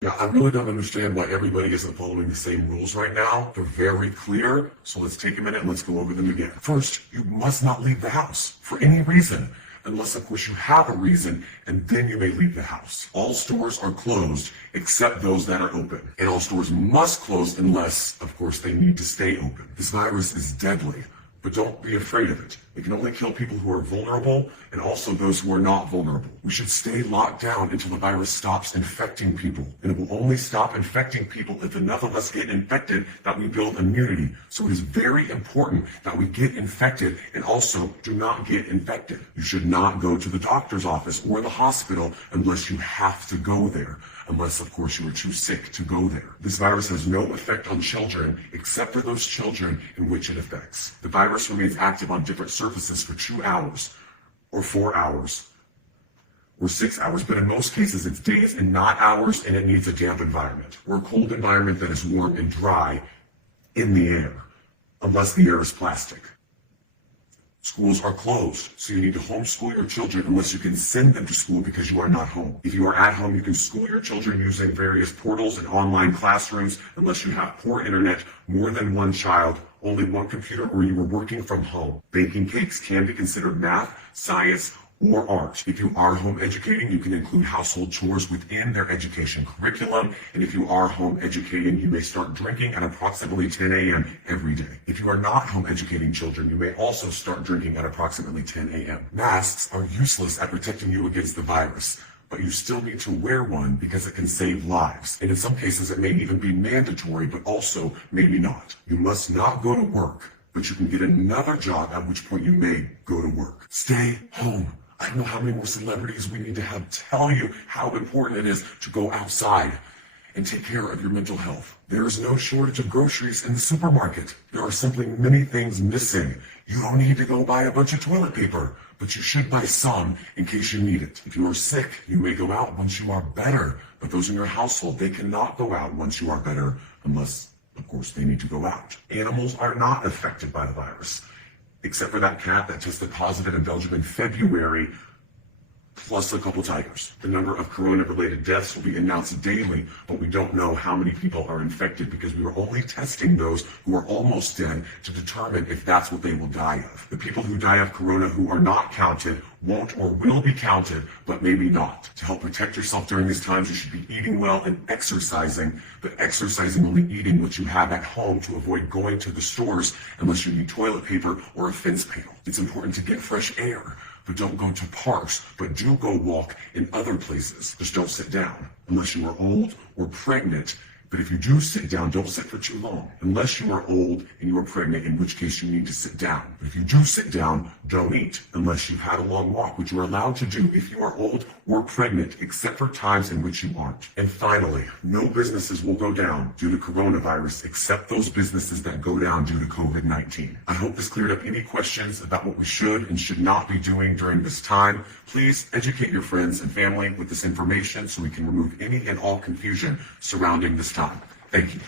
Yeah, I really don't understand why everybody isn't following the same rules right now. They're very clear, so let's take a minute and let's go over them again. First, you must not leave the house for any reason, unless of course you have a reason, and then you may leave the house. All stores are closed except those that are open, and all stores must close unless, of course, they need to stay open. This virus is deadly, but don't be afraid of it. It can only kill people who are vulnerable and also those who are not vulnerable. We should stay locked down until the virus stops infecting people. And it will only stop infecting people if enough of us get infected that we build immunity. So it is very important that we get infected and also do not get infected. You should not go to the doctor's office or the hospital unless you have to go there. Unless, of course, you are too sick to go there. This virus has no effect on children except for those children in which it affects. The virus remains active on different surfaces for 2 hours, or 4 hours, or 6 hours, but in most cases it's days and not hours, and it needs a damp environment, or a cold environment that is warm and dry in the air, unless the air is plastic. Schools are closed, so you need to homeschool your children unless you can send them to school because you are not home. If you are at home, you can school your children using various portals and online classrooms unless you have poor internet, more than one child, only one computer, or you are working from home. Baking cakes can be considered math, science, or art. If you are home educating, you can include household chores within their education curriculum. And if you are home educating, you may start drinking at approximately 10 a.m. every day. If you are not home educating children, you may also start drinking at approximately 10 a.m. Masks are useless at protecting you against the virus, but you still need to wear one because it can save lives. And in some cases, it may even be mandatory, but also maybe not. You must not go to work, but you can get another job, at which point you may go to work. Stay home. I don't know how many more celebrities we need to have tell you how important it is to go outside and take care of your mental health. There is no shortage of groceries in the supermarket. There are simply many things missing. You don't need to go buy a bunch of toilet paper, but you should buy some in case you need it. If you are sick, you may go out once you are better, but those in your household, they cannot go out once you are better unless, of course, they need to go out. Animals are not affected by the virus, except for that cat that tested positive in Belgium in February, plus a couple tigers. The number of corona-related deaths will be announced daily, but we don't know how many people are infected because we are only testing those who are almost dead to determine if that's what they will die of. The people who die of corona who are not counted won't or will be counted, but maybe not. To help protect yourself during these times, you should be eating well and exercising, but exercising only eating what you have at home to avoid going to the stores unless you need toilet paper or a fence panel. It's important to get fresh air, but don't go to parks, but do go walk in other places. Just don't sit down unless you are old or pregnant. But if you do sit down, don't sit for too long, unless you are old and you are pregnant, in which case you need to sit down. But if you do sit down, don't eat unless you've had a long walk, which you are allowed to do if you are old or pregnant, except for times in which you aren't. And finally, no businesses will go down due to coronavirus, except those businesses that go down due to COVID-19. I hope this cleared up any questions about what we should and should not be doing during this time. Please educate your friends and family with this information so we can remove any and all confusion surrounding this time. Thank you.